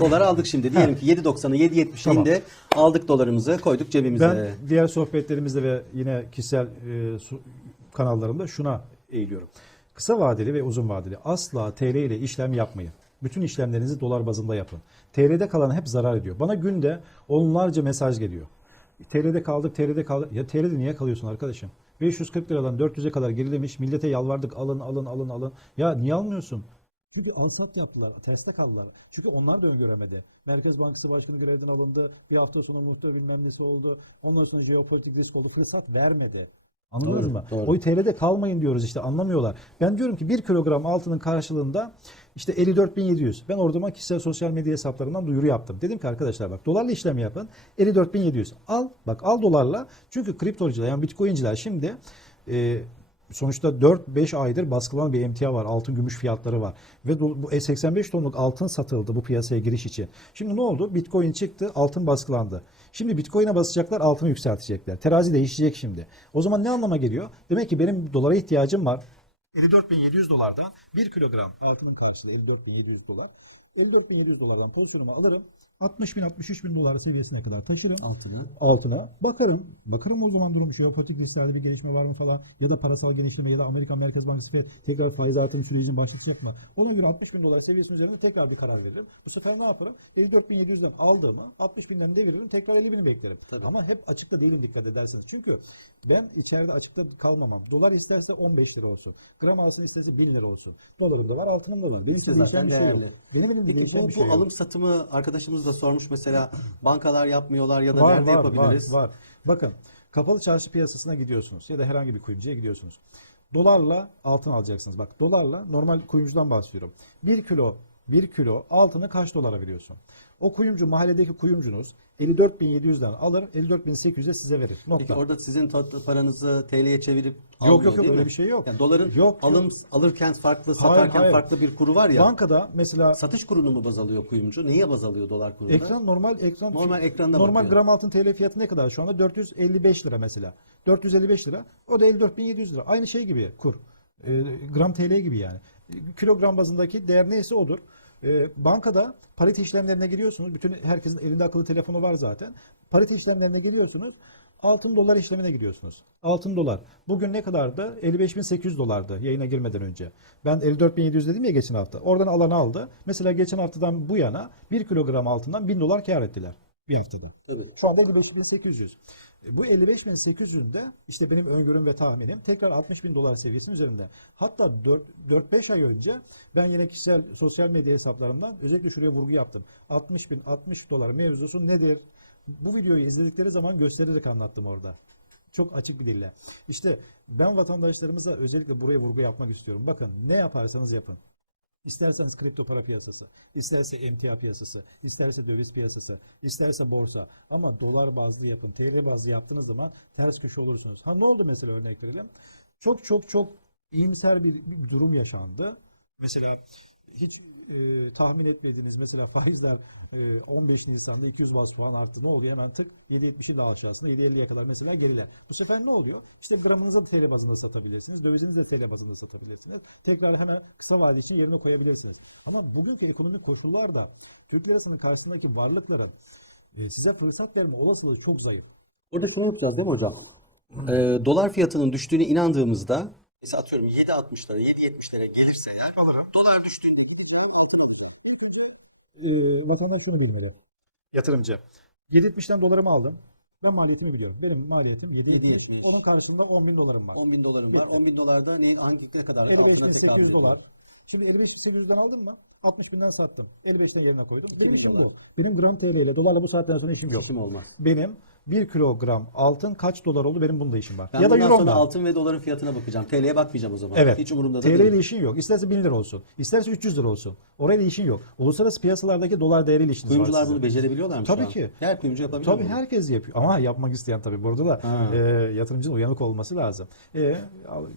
Doları aldık şimdi. Diyelim ki 7.90'ı 7.70'i Tamam. indi. Aldık dolarımızı koyduk cebimize. Ben diğer sohbetlerimizde ve yine kişisel e, su- kanallarımda şuna eğiliyorum. Kısa vadeli ve uzun vadeli asla TL ile işlem yapmayın. Bütün işlemlerinizi dolar bazında yapın. TL'de kalan hep zarar ediyor. Bana günde onlarca mesaj geliyor. TL'de kaldık, TL'de kaldık. Ya TL'de niye kalıyorsun arkadaşım? 540 liradan 400'e kadar gerilemiş. Millete yalvardık alın alın alın alın. Ya niye almıyorsun? Çünkü alt yaptılar. Terste kaldılar. Çünkü onlar da öngöremedi. Merkez Bankası Başkanı görevden alındı. Bir hafta sonra muhtemel bilmem nesi oldu. Ondan sonra jeopolitik risk oldu. Fırsat vermedi. Anladınız Doğru, mı? doğru. O TL'de kalmayın diyoruz işte anlamıyorlar. Ben diyorum ki 1 kilogram altının karşılığında işte 54.700. Ben orada kişisel sosyal medya hesaplarından duyuru yaptım. Dedim ki arkadaşlar bak dolarla işlem yapın. 54.700. Al bak al dolarla. Çünkü kriptocular yani bitcoinciler şimdi e, sonuçta 4-5 aydır baskılanan bir emtia var. Altın gümüş fiyatları var. Ve bu 85 tonluk altın satıldı bu piyasaya giriş için. Şimdi ne oldu? Bitcoin çıktı, altın baskılandı. Şimdi Bitcoin'e basacaklar, altını yükseltecekler. Terazi değişecek şimdi. O zaman ne anlama geliyor? Demek ki benim dolara ihtiyacım var. 54.700 dolardan 1 kilogram altının karşılığı 54.700 dolar. 54.700 dolardan pozisyonumu alırım. 60 bin 63 bin dolar seviyesine kadar taşırım Altını. altına bakarım. Bakarım o zaman durum jeopolitik risklerde bir gelişme var mı falan ya da parasal genişleme ya da Amerikan Merkez Bankası Fed tekrar faiz artım sürecini başlatacak mı? Ona göre 60 bin dolar seviyesinin üzerinde tekrar bir karar veririm. Bu sefer ne yaparım? 54.700'den aldığımı 60 binden deviririm tekrar 50 bini beklerim. Tabii. Ama hep açıkta değilim dikkat ederseniz. Çünkü ben içeride açıkta kalmamam. Dolar isterse 15 lira olsun. Gram alsın isterse 1000 lira olsun. Dolarım da var altınım da var. Benim İşte değişen zaten bir şey yok. değerli. Benim elimde Peki değişen bu, bir bu şey yok. alım satımı arkadaşımız da sormuş mesela bankalar yapmıyorlar ya da var, nerede var, yapabiliriz? Var, var. Bakın kapalı çarşı piyasasına gidiyorsunuz ya da herhangi bir kuyumcuya gidiyorsunuz. Dolarla altın alacaksınız. Bak dolarla normal kuyumcudan bahsediyorum. 1 kilo 1 kilo altını kaç dolara veriyorsun? O kuyumcu mahalledeki kuyumcunuz 54.700'den alır 54.800'e size verir. Nokta. Peki orada sizin paranızı TL'ye çevirip Yok almıyor yok yok değil öyle mi? bir şey yok. Yani doların Yok, alım yok. alırken farklı, satarken hayır. farklı bir kuru var ya. Bankada mesela Satış kurunu mu baz alıyor kuyumcu? Neye baz alıyor dolar kurunda? ekran normal ekran Normal ekranda normal bakıyor. gram altın TL fiyatı ne kadar şu anda? 455 lira mesela. 455 lira. O da 54.700 lira. Aynı şey gibi kur. Ee, gram TL gibi yani. Kilogram bazındaki değer neyse odur. Ee, bankada parite işlemlerine giriyorsunuz. Bütün herkesin elinde akıllı telefonu var zaten. Parite işlemlerine giriyorsunuz. Altın dolar işlemine giriyorsunuz. Altın dolar. Bugün ne kadardı? 55.800 dolardı yayına girmeden önce. Ben 54.700 dedim ya geçen hafta. Oradan alan aldı. Mesela geçen haftadan bu yana 1 kilogram altından 1000 dolar kar ettiler bir haftada. Tabii. Şu anda 55.800. E, Bu 55.800'ün de işte benim öngörüm ve tahminim tekrar 60 bin dolar seviyesinin üzerinde. Hatta 4-5 ay önce ben yine kişisel sosyal medya hesaplarımdan özellikle şuraya vurgu yaptım. 60 bin 60 dolar mevzusu nedir? Bu videoyu izledikleri zaman göstererek anlattım orada. Çok açık bir dille. İşte ben vatandaşlarımıza özellikle buraya vurgu yapmak istiyorum. Bakın ne yaparsanız yapın. İsterseniz kripto para piyasası, isterse emtia piyasası, isterse döviz piyasası, isterse borsa. Ama dolar bazlı yapın, TL bazlı yaptığınız zaman ters köşe olursunuz. Ha ne oldu mesela örnek verelim? Çok çok çok iyimser bir, bir durum yaşandı. Mesela hiç e, tahmin etmediğiniz mesela faizler e, 15 Nisan'da 200 bas puan arttı. Ne oluyor? Hemen tık 7.70'in daha aşağısında 7.50'ye kadar mesela geriler. Bu sefer ne oluyor? İşte gramınızı da TL bazında satabilirsiniz. Dövizinizi de TL bazında satabilirsiniz. Tekrar hemen kısa vade için yerine koyabilirsiniz. Ama bugünkü ekonomik koşullarda Türk lirasının karşısındaki varlıkların e, size fırsat verme olasılığı çok zayıf. Orada şunu yapacağız değil mi hocam? Ee, dolar fiyatının düştüğüne inandığımızda mesela atıyorum 7.60'lara 7.70'lere gelirse eğer dolar düştüğünde e, vatandaş şunu bilmeli. Yatırımcı. 7.70'ten dolarımı aldım. Ben maliyetimi biliyorum. Benim maliyetim 7.70. 7.70. Onun karşılığında 10 bin dolarım var. 10 bin dolarım var. 10 bin dolarda neyin hangi ne kadar altına tekabül 55.800 ediyor? dolar. Şimdi 55.800'den aldın mı? 60 binden sattım. 55'ten yerine koydum. Benim işim bu. Benim gram TL ile dolarla bu saatten sonra işim yok. İşim olmaz. Benim 1 kilogram altın kaç dolar oldu? Benim bunda işim var. Ben ya da bundan sonra altın ve doların fiyatına bakacağım. TL'ye bakmayacağım o zaman. Evet. Hiç umurumda da TL ile işin yok. İsterse 1000 lira olsun. İsterse 300 lira olsun. Orayla işin yok. Uluslararası piyasalardaki dolar değeriyle işiniz var Kuyumcular bunu becerebiliyorlar mı Tabii an? ki. Her kuyumcu yapabiliyor Tabii mu? herkes yapıyor. Ama yapmak isteyen tabii. Burada da Ha. e, yatırımcının uyanık olması lazım. E,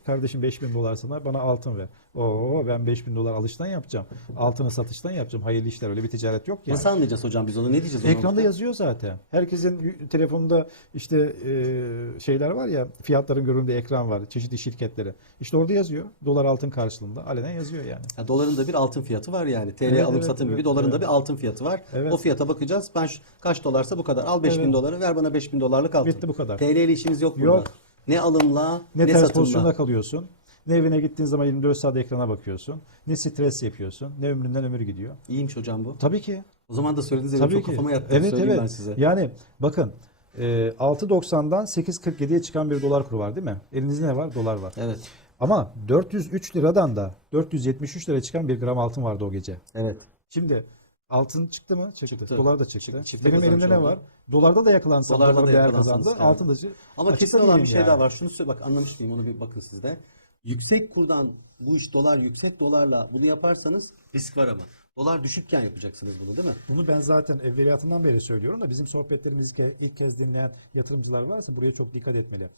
kardeşim 5000 dolar sana bana altın ver. Oo ben 5000 dolar alıştan yapacağım. Altın altını satıştan yapacağım. Hayırlı işler öyle bir ticaret yok yani. Nasıl anlayacağız hocam biz onu? Ne diyeceğiz? Ekranda yazıyor zaten. Herkesin y- telefonunda işte e, şeyler var ya fiyatların göründüğü ekran var çeşitli şirketleri. İşte orada yazıyor. Dolar altın karşılığında. Alenen yazıyor yani. Ya doların da bir altın fiyatı var yani. TL Evet, alım evet, satım gibi evet, doların da evet. bir altın fiyatı var. Evet. O fiyata bakacağız. Ben şu- kaç dolarsa bu kadar. Al 5000 Evet. doları ver bana 5000 dolarlık altın. Bitti bu kadar. TL ile işimiz yok burada. Yok. Ne alımla Ne, ne, ters pozisyonda kalıyorsun. Ne evine gittiğin zaman 24 saat ekrana bakıyorsun. Ne stres yapıyorsun. Ne ömründen ömür gidiyor. İyiymiş hocam bu. Tabii ki. O zaman da söylediğiniz gibi çok ki. kafama yattı. Evet evet. ben size. Yani bakın 6.90'dan 8.47'ye çıkan bir dolar kuru var değil mi? Elinizde ne var? Dolar var. Evet. Ama 403 liradan da 473 liraya çıkan bir gram altın vardı o gece. Evet. Şimdi altın çıktı mı? Çıktı. Çıktı. Dolar da çıktı. Çıktı. Benim elimde ne var? Dolarda da yakalansam Dolarda dolar da değer kazandı. yani. Altın da Ama kesin olan bir şey yani. daha var. Şunu söyle bak anlamış mıyım onu bir bakın siz de. Yüksek kurdan bu iş dolar yüksek dolarla bunu yaparsanız risk var ama. Dolar düşükken yapacaksınız bunu değil mi? Bunu ben zaten evveliyatından beri söylüyorum da bizim sohbetlerimizi ilk kez dinleyen yatırımcılar varsa buraya çok dikkat etmeli.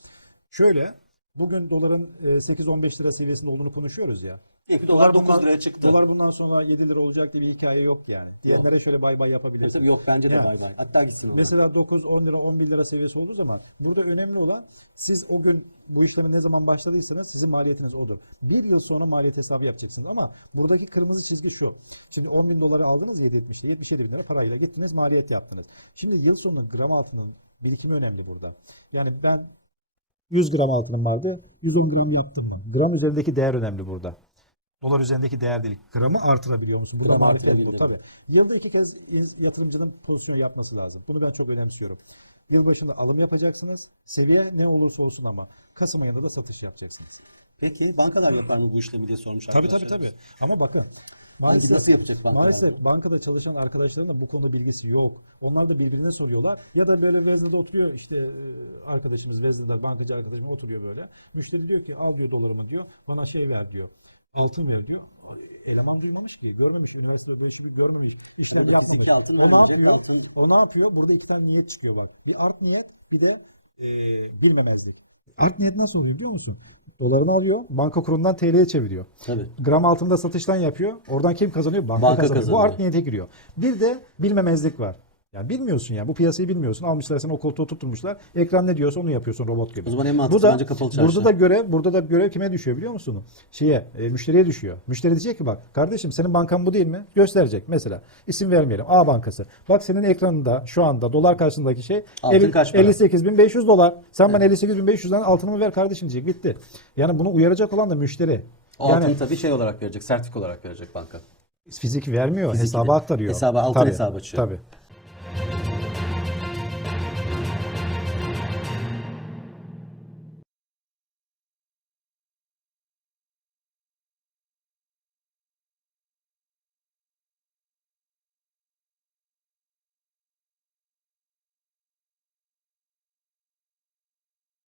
Şöyle bugün doların e, 8-15 lira seviyesinde olduğunu konuşuyoruz ya. Çünkü dolar 9 bundan- liraya çıktı. Dolar bundan sonra 7 lira olacak diye bir hikaye yok yani. Diyenlere şöyle bay bay yapabiliriz. tabii, yok bence de Ya. bay bay. Hatta gitsin oradan. Mesela 9, 10 lira, 11 lira seviyesi olduğu zaman burada önemli olan siz o gün bu işleme ne zaman başladıysanız sizin maliyetiniz odur. Bir yıl sonra maliyet hesabı yapacaksınız ama buradaki kırmızı çizgi şu. Şimdi 10 bin doları aldınız 7.70'te 77 bin lira parayla gittiniz maliyet yaptınız. Şimdi yıl sonu gram altının birikimi önemli burada. Yani ben 100 gram altınım vardı 110 gram yaptım. Gram üzerindeki değer önemli burada. Dolar üzerindeki değer değil. Gramı artırabiliyor musun? Burada Gram marifet bu tabii. Yılda iki kez yatırımcının pozisyon yapması lazım. Bunu ben çok önemsiyorum. Yıl başında alım yapacaksınız. Seviye ne olursa olsun ama Kasım ayında da satış yapacaksınız. Peki bankalar yapar mı bu işlemi diye sormuş Tabii tabii tabii. Ama bakın Maalesef, nasıl yapacak bankalar? Maalesef bankada çalışan arkadaşların da bu konuda bilgisi yok. Onlar da birbirine soruyorlar. Ya da böyle veznede oturuyor işte e, arkadaşımız veznede bankacı arkadaşım oturuyor böyle. Müşteri diyor ki al diyor dolarımı diyor. Bana şey ver diyor. Altın ver diyor. Eleman duymamış ki. Görmemiş. Üniversitede böyle bir görmemiş. İşte yapmamış. O ne yapıyor? O ne yapıyor? Burada iki tane niyet çıkıyor bak. Bir art niyet bir de e, bilmemezlik. Art niyet nasıl oluyor biliyor musun? Dolarını alıyor. Banka kurundan TL'ye çeviriyor Tabii. gram altında satıştan yapıyor. Oradan kim kazanıyor? Banka, Banka kazanıyor. kazanıyor. Bu art niyete giriyor. Bir de bilmemezlik var. Ya bilmiyorsun ya. Bu piyasayı bilmiyorsun. Almışlar seni o koltuğa tutturmuşlar. Ekran ne diyorsa onu yapıyorsun robot gibi. O zaman en mantıklı Bu da, bence kapalı çarşı. Burada da görev, burada da görev kime düşüyor biliyor musun? Şeye, e, müşteriye düşüyor. Müşteri diyecek ki bak kardeşim senin bankan bu değil mi? Gösterecek mesela. İsim vermeyelim. A bankası. Bak senin ekranında şu anda dolar karşısındaki şey Altın elli- kaç para? 58.500 dolar. Sen bana 58.500'den altınımı ver kardeşim diyecek. Bitti. Yani bunu uyaracak olan da müşteri. O yani altını tabii şey olarak verecek, sertifik olarak verecek banka. Fizik vermiyor, Fiziki hesaba de. aktarıyor. Hesaba, altın Tabii, hesabı açıyor. Tabii.